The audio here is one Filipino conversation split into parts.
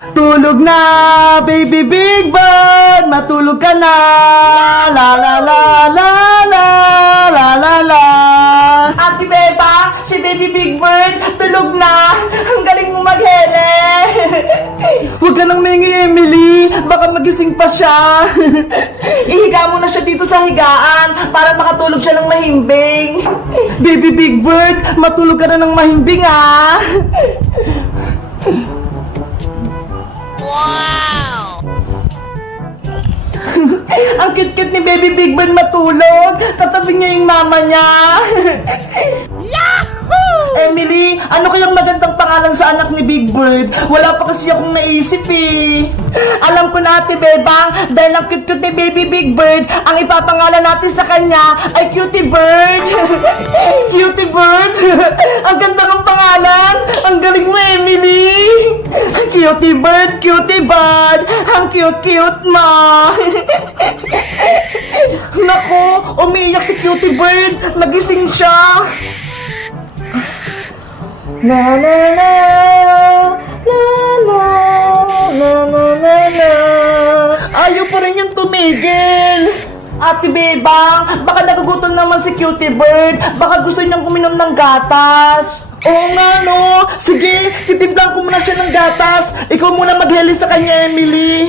Tulog na, baby big bird, matulog ka na. La la la la la la la la. Ate Beba, si baby big bird, tulog na. Ang galing mo maghele. Huwag ka nang mingi, Emily. Baka magising pa siya. Ihiga mo na siya dito sa higaan para makatulog siya ng mahimbing. Baby big bird, matulog ka na ng mahimbing, ah. Wow! Ang cute-cute ni Baby Big Bird matulog. Katabi niya yung mama niya. Yahoo! Emily, ano kayang magandang pangalan sa anak ni Big Bird? Wala pa kasi akong naisip eh. Alam ko na, Ate Bebang, dahil ang cute-cute ni Baby Big Bird, ang ipapangalan natin sa kanya ay Cutie Bird. Cutie Bird? Ang ganda ng pangalan. Ang galing mo, Emily. Cutie Bird, Cutie Bird. Ang cute-cute mo. Naku, umiiyak si Cutie Bird. Nagising siya. Na na na na na na na na na. Ayaw pa rin yung tumigil. Ate Bebang, baka nagugutom naman si Cutie Bird. Baka gusto niyang uminom ng gatas. Oo nga, no. Sige, titimplan ko muna siya ng gatas. Ikaw muna magheli sa kanya, Emily.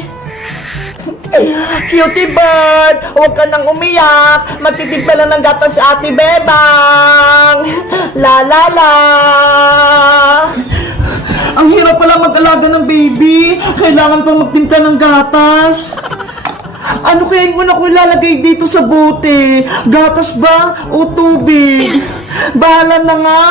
Cutie Bird, huwag ka nang umiyak. Magtitimpla lang ng gatas si Ate Bebang. La la la. Ang hirap pala mag-alaga ng baby. Kailangan pang magtimpla ng gatas. Ano kaya yung una ko ilalagay dito sa bote? Gatas ba o tubig? Bahala na nga.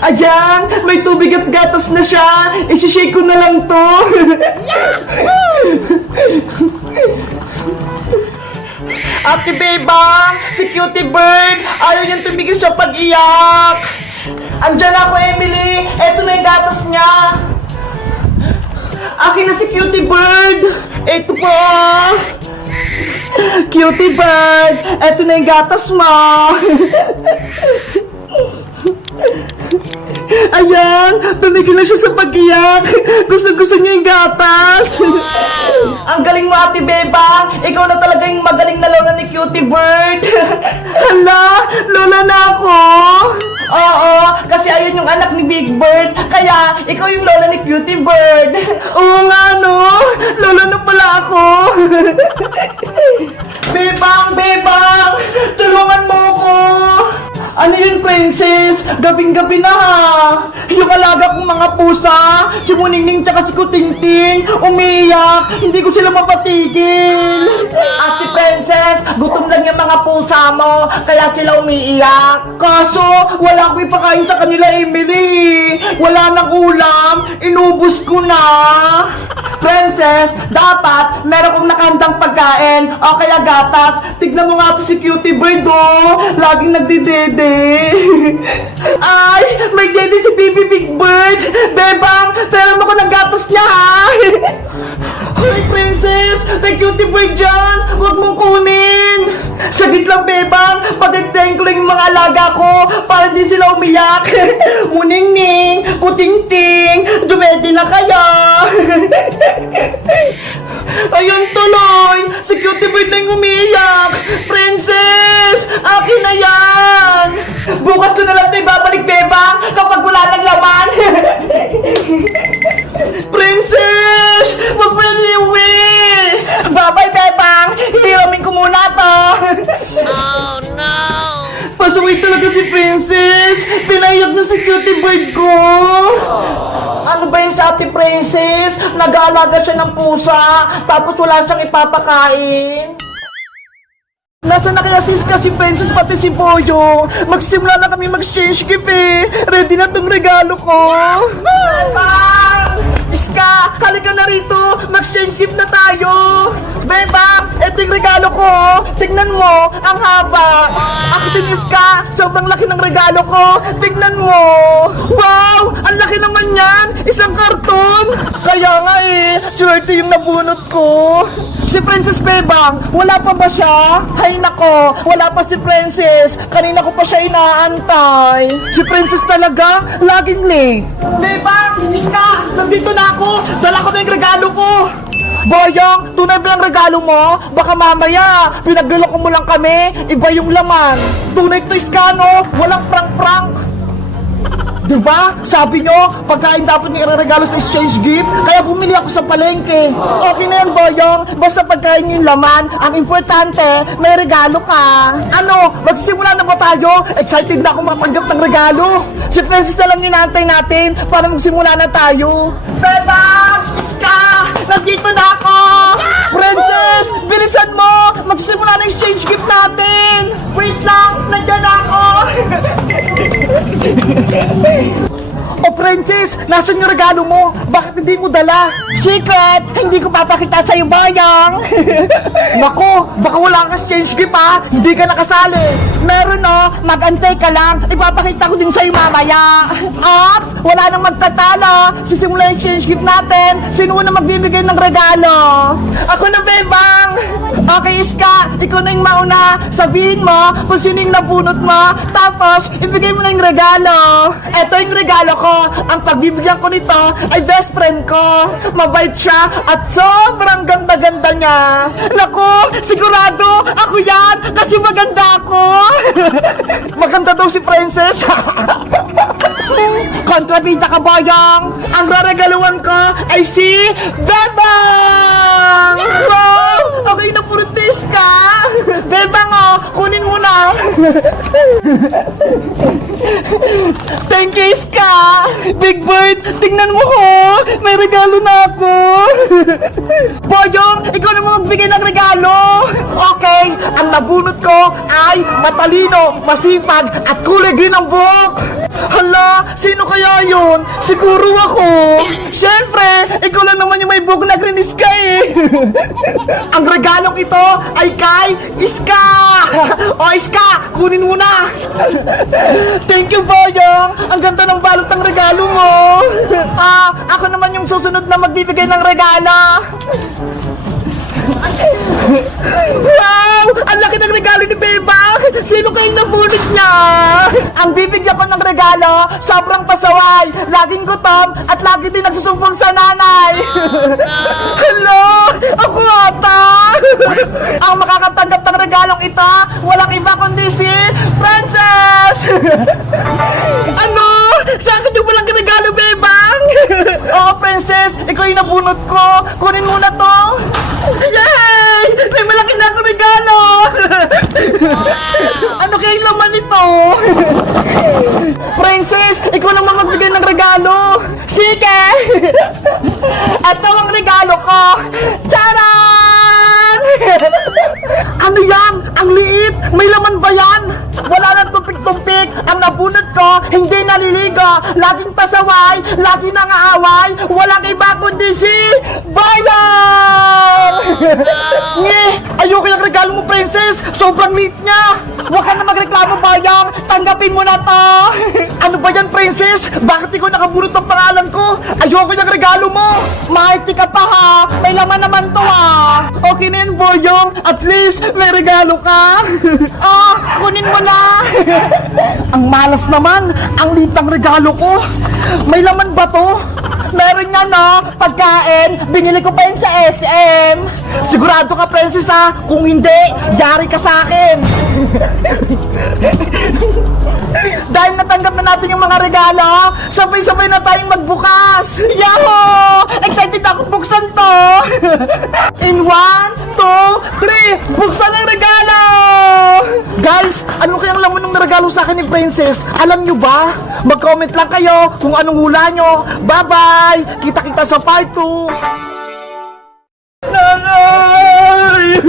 Ayan! May tubig at gatas na siya! Isishake ko na lang to! Ate Bebang! Si Cutie Bird! Ayaw niyang tumigil sa pag-iyak! Andyan ako, Emily! Eto na yung gatas niya! Akin na si Cutie Bird! Eto po! Cutie Bird! Eto na yung gatas mo! Ayan! Tumigil na siya sa pag-iyak! Gusto niya yung gatas! Ang galing mo, Ate Bebang! Ikaw na talaga yung magaling na lola ni Cutie Bird! Hala! Lola na ako! Oo! Kasi ayun yung anak ni Big Bird! Kaya, ikaw yung lola ni Cutie Bird! Oo nga, no? Lola na pala ako! Bebang! Bebang! Tulungan mo ako! Ano yun, Princess? Gabing-gabi na ha! Yung alaga kong mga pusa, si Muningning tsaka si Kutingting, umiiyak, hindi ko sila mapatigil! At si Princess, gutom lang yung mga pusa mo, kaya sila umiiyak. Kaso, wala akong ipakain sa kanila, Emily! Wala nang ulam, inubos ko na! Princess, dapat meron kong nakahandang pagkain o kaya gatas. Tignan mo nga to si Cutie Bird, oh! Laging nagdidede. Ay! May dede si Baby Big Bird! Bebang! Pera mo ko ng gatas niya, ha! Hoy, Princess! May Cutie Bird dyan! Huwag mong kunin! Sagit lang, Bebang! Patiteng ko lang yung mga alaga ko para hindi sila umiyak! Muningning! Kutingting! Dumedi na kaya! Ayun tuloy! Si Cutie Bird na yung umiiyak! Princess! Akin na yan! Bukas ko na lang ito ibabalik, Bebang! Kapag wala ng laman! Princess! Huwag mo na iuwi! Bye-bye, Bebang! Hihiramin ko muna to! Oh no! Pasaway talaga si Princess! Pinaiyak na si Cutie Bird ko! Ano ba yun sa Ate Princess? Nag-aalaga siya ng pusa, tapos wala siyang ipapakain? Nasaan na kaya si Princess pati si Boyo? Magsimula na kami mag-exchange gift eh! Ready na tong regalo ko! Bebang! Iska, halika na rito! Mag-exchange gift na tayo! Bebang, eto yung regalo ko! Tignan mo, ang haba! Ako din, Iska! Sobrang laki ng regalo ko! Tignan mo! Wow! Ang laki naman yan! Isang karton! Kaya nga swerte yung nabunot ko! Si Princess Bebang, wala pa ba siya? Hay nako, wala pa si Princess. Kanina ko pa siya inaantay. Si Princess talaga, laging late. Bebang, Iska, nandito na ako. Dala ko na yung regalo ko. Boyong, tunay ba ang regalo mo? Baka mamaya, pinagluloko mo lang kami. Iba yung laman. Tunay to, Iska, no? Walang prank-prank. Diba? Sabi nyo, pagkain dapat niya ireregalo sa exchange gift, kaya bumili ako sa palengke. Okay na yan, Boyong. Basta pagkain yung laman, ang importante, may regalo ka. Ano, magsisimula na ba tayo? Excited na ako makatanggap ng regalo. Si Princess na lang inaantay natin para magsimula na tayo. Beba! Iska! Nandito na ako! Princess! Bilisan mo! Magsimula na exchange gift natin! Wait lang! Nandiyan na ako! Oh, Princess! Nasaan yung regalo mo? Bakit hindi mo dala? Secret! Hindi ko papakita sa'yo, Bayang! Nako! Baka wala kang exchange gift, ha? Hindi ka nakasali! Meron, no? Mag-antay ka lang! Ipapakita ko din sa'yo mamaya! Ops! Wala nang magtatalo! Sisimula yung exchange gift natin! Sino na magbibigay ng regalo? Ako na, Bebang! Okay, Iska! Ikaw na yung mauna! Sabihin mo kung sino yung nabunot mo, tapos ibigay mo na yung regalo! Eto yung regalo ko! Ang pagbibigyan ko nito ay best friend ko. Mabait siya at sobrang ganda-ganda niya. Naku, sigurado ako yan kasi maganda ako. Maganda daw si Princess. Kontrabida ka, Boyong. Ang raregaluhan ko ay si Bebang. Wow, okay na puritis ka. Bebang, kunin mo na. Thank you, Iska! Big Bird, tingnan mo ko! May regalo na ako! Boyong, ikaw naman magbigay ng regalo! Okay, ang nabunot ko ay matalino, masipag, at kulay green ang buhok! Hala, sino kaya yun? Siguro ako! Siyempre, ikaw lang naman yung may buhok na green, Iska eh! Ang regalong ito ay kay Iska! O Iska, kunin mo na! Thank you, Boyong! Ang ganda ng balot ng regalo mo! Ako naman yung susunod na magbibigay ng regalo! Wow! Ang laki ng regalo ni Bebang! Sino kayong nabunot niya? Ang bibigyan ko ng regalo, sobrang pasaway, laging gutom, at lagi din nagsusumbong sa nanay! Hello! Ako ata! Ang makakatanggap ng regalong ito, walang iba kundi si Princess! Ano? Saan ka niyo walang regalo, Bebang? Oo, Princess, ikaw yung nabunot ko. Kunin mo na to. Yay! May malaki na akong regalo! Ano kayang laman nito? Princess, ikaw naman magbigay ng regalo. Sige! Ito ang regalo ko. Charan! Ano yan? Ang liit! May laman ba yan? Wala nang tumpik-tumpik. Ang nabunot ko, hindi naliligo. Laging pasaway, laging nangaaway. Walang iba kundi si Bayang! Nye! Ayoko yung regalo mo, Princess! Sobrang liit niya! Huwag ka na magreklamo, Bayang! Tanggapin mo na to! Ano ba yan, Princess? Bakit ikaw nakabunot ang pangalan ko? Ayoko yung regalo mo! Maiti ka pa, ha? May laman naman to, ha? Okay na yun, Boyong! At least, may regalo ka! Kunin mo na! Ang malas naman! Ang litang regalo ko! May laman ba to? Meron nga, no? Pagkain, binili ko pa yun sa SM. Sigurado ka, Princess, ha? Kung hindi, yari ka sa akin. Dahil natanggap na natin yung mga regalo, sabay-sabay na tayong magbukas. Yahoo! Excited ako buksan to. In 1, 2, 3, buksan ang regalo! Guys, ano kayang laman ng regalo sa akin ni Princess? Alam nyo ba? Mag-comment lang kayo kung anong hula nyo. Bye-bye! Kita-kita sa part 2! Nanay!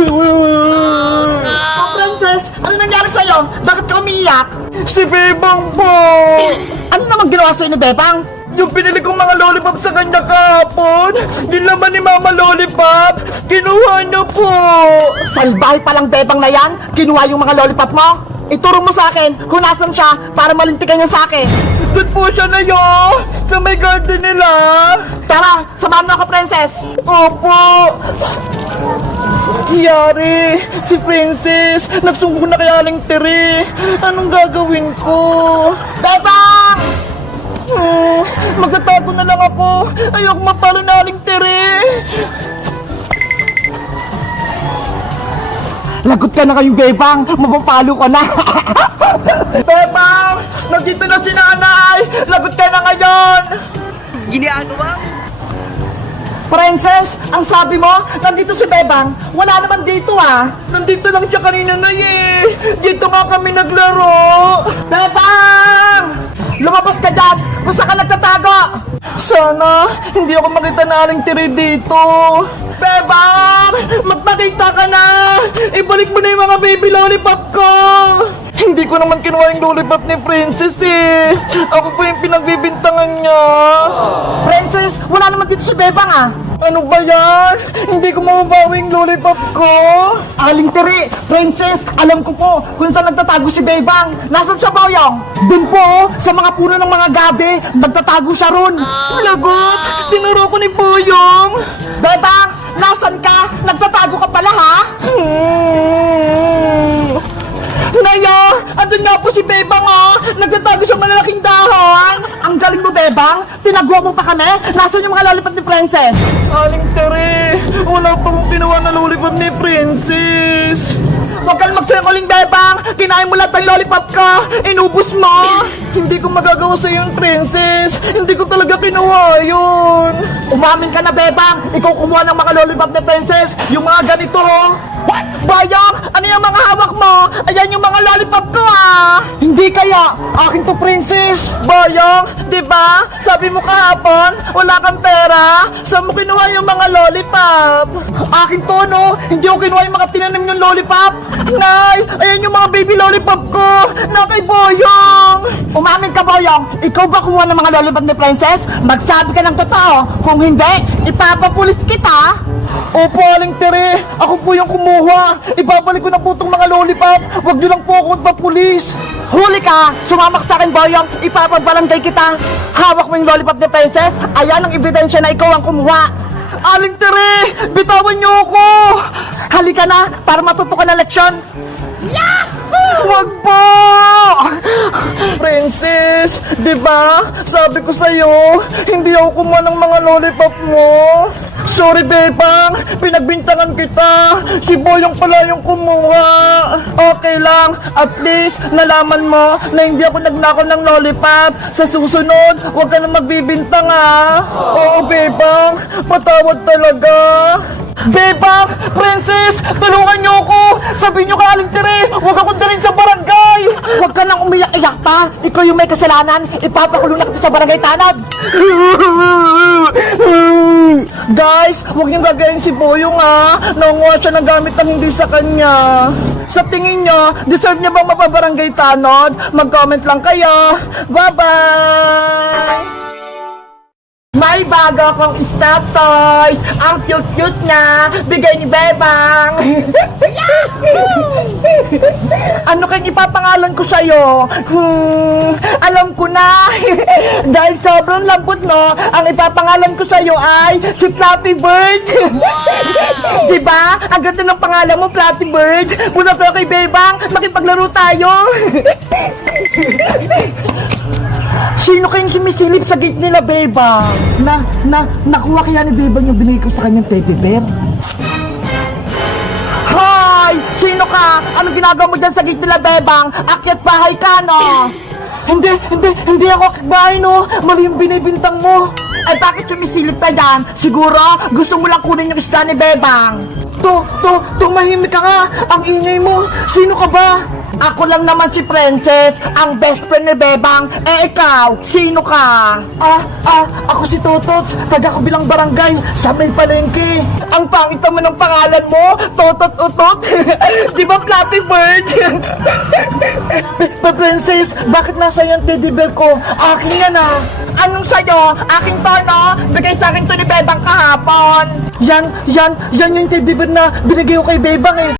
Princess, ano nangyari sa'yo? Bakit ka umiiyak? Si Bebang po! Ano naman ginawa sa'yo ni Bebang? Yung pinili kong mga lollipop sa kanya kahapon, yung laman ni Mama Lollipop, kinuha niya po. Salbahe palang bebang na yan, kinuha yung mga lollipop mo. Ituro mo sa akin kung nasan siya para malintikan niya sa akin. Doon po siya na yun, sa may garden nila. Tara, samahan mo ako, princess. Opo. Yari, si Princess, nagsumbong na kay Aling Tere. Anong gagawin ko? Bebang! Magtatago na lang ako. Ayoko mapalo na Aling Tere. Lagot ka na kayong bebang, mapapalo ka na. Bebang, nandito na si nanay. Lagot ka na ngayon. Princess, ang sabi mo, nandito si bebang. Wala naman dito ah. Nandito lang siya kanina na eh. Dito nga kami naglaro. Bebang! Lumabas ka dyan kung saan ka nagtatago. Sana, hindi ako makita na Aling Tere dito. Bebang! Magpakita ka na! Ibalik mo na yung mga baby lollipop ko! Hindi ko naman kinuha yung lollipop ni Princess eh. Ako po yung pinagbibintangan niya. Princess, wala naman dito si bebang ah. Ano ba yan? Hindi ko mababawi yung lollipop ko. Aling Tere, Princess, alam ko po kung saan nagtatago si Bebang. Nasaan siya, Boyong? Doon po, sa mga puno ng mga gabi, nagtatago siya ron. Lagot! Tinuro ko ni Boyong. Bebang, nasan ka? Nagtatago ka pala, ha? Naya! Andun nga po si Bebang oh! Nagtatago sa malalaking dahon! Ang galing mo, Bebang. Tinagwa mo pa kami. Nasaan yung mga lollipop ni Princess? Aling Tere! Wala pa mong kinuha na lollipop ni Princess! Huwag kang magsinungaling, Bebang. Kinain mo lahat ng lollipop ko. Inubos mo. Hindi ko magagawa sa yung Princess! Hindi ko talaga kinuha yun! Umamin ka na, Bebang. Ikaw kumuha ng mga lollipop ni Princess. Yung mga ganito, oh. What? Bayang, ano yung mga hawak mo? Ayan yung mga lollipop ko, ah. Hindi kaya. Akin to, Princess. Bayang, di ba? Sabi mo kahapon, wala kang pera. Saan mo kinuha yung mga lollipop? Akin to, no? Hindi ko kinuha yung mga tinanim yung lollipop. Nay, ayan yung mga baby lollipop ko. Na kay Boyong. Umamin ka, Boyong. Ikaw ba kumuha ng mga lollipop ni Princess? Magsabi ka ng totoo. Kung hindi, ipapapulis kita. Opo, Aling Tere. Ako po yung kumuha. Ibabalik ko na po itong mga lollipop. Huwag niyo lang po ako magpapulis. Huli ka! Sumamak sa akin, Boyong! Ipapabarangay kita! Hawak mo yung lollipop ni Princess! Ayan ang ebidensya na ikaw ang kumuha! Aling Tere, bitawan niyo ako. Halika na para matuto ka ng leksyon! Wag po! Princess, di ba? Sabi ko sa'yo, hindi ako kumuha ng mga lollipop mo. Sorry, Bebang. Pinagbintangan kita. Si Boyong pala yung kumuha. Okay lang. At least, nalaman mo na hindi ako nagnakaw ng lollipop. Sa susunod, huwag ka na magbibintang, ha? Oo, Bebang. Patawad talaga. Bebang! Princess! Tulungan niyo ako! Sabihin niyo kay Aling Tere, huwag akong dalhin sa barangay! Huwag ka nang umiyak-iyak pa! Ikaw yung may kasalanan! Ipapakulong na kita sa barangay tanod! Guys, huwag niyong gagayin si Boyong ha! Nanguha siya ng gamit na hindi sa kanya! Sa tingin niyo, deserve niya bang mapabarangay tanod? Mag-comment lang kayo! Bye-bye! May bago akong stop toys! Ang cute-cute na! Bigay ni Bebang! Ano kayong ipapangalan ko sa'yo? Alam ko na! Dahil sobrang lambot mo, ang ipapangalan ko sa'yo ay si Flappy Bird! Diba? Ang ganda ng pangalan mo, Flappy Bird! Muna ko kay Bebang, makipaglaro tayo! Sino kayong sumisilip sa gate nila, Bebang? Nakuha kaya ni Bebang yung binigay ko sa kanyang teddy bear? Hoy! Sino ka? Anong ginagawa mo dyan sa gate nila, Bebang? Akyat bahay ka, no? Hindi ako akyat bahay, no? Mali yung binibintang mo. Ay, bakit sumisilip ka dyan? Siguro, gusto mo lang kunin yung isda ni Bebang. Tumahimik ka nga. Ang ingay mo. Sino ka ba? Ako lang naman si Princess, ang best friend ni Bebang. Eh ikaw, sino ka? Ako si Totots, taga kabilang barangay, sa may palengke. Ang pangit naman ng pangalan mo, Totot Utot. Di ba Flappy Bird? Princess, bakit nasa yung teddy bear ko? Akin yan ah. Anong sa'yo? Akin to, no? Bigay sa akin to ni Bebang kahapon. Yan yung teddy bear na binigay ko kay Bebang eh.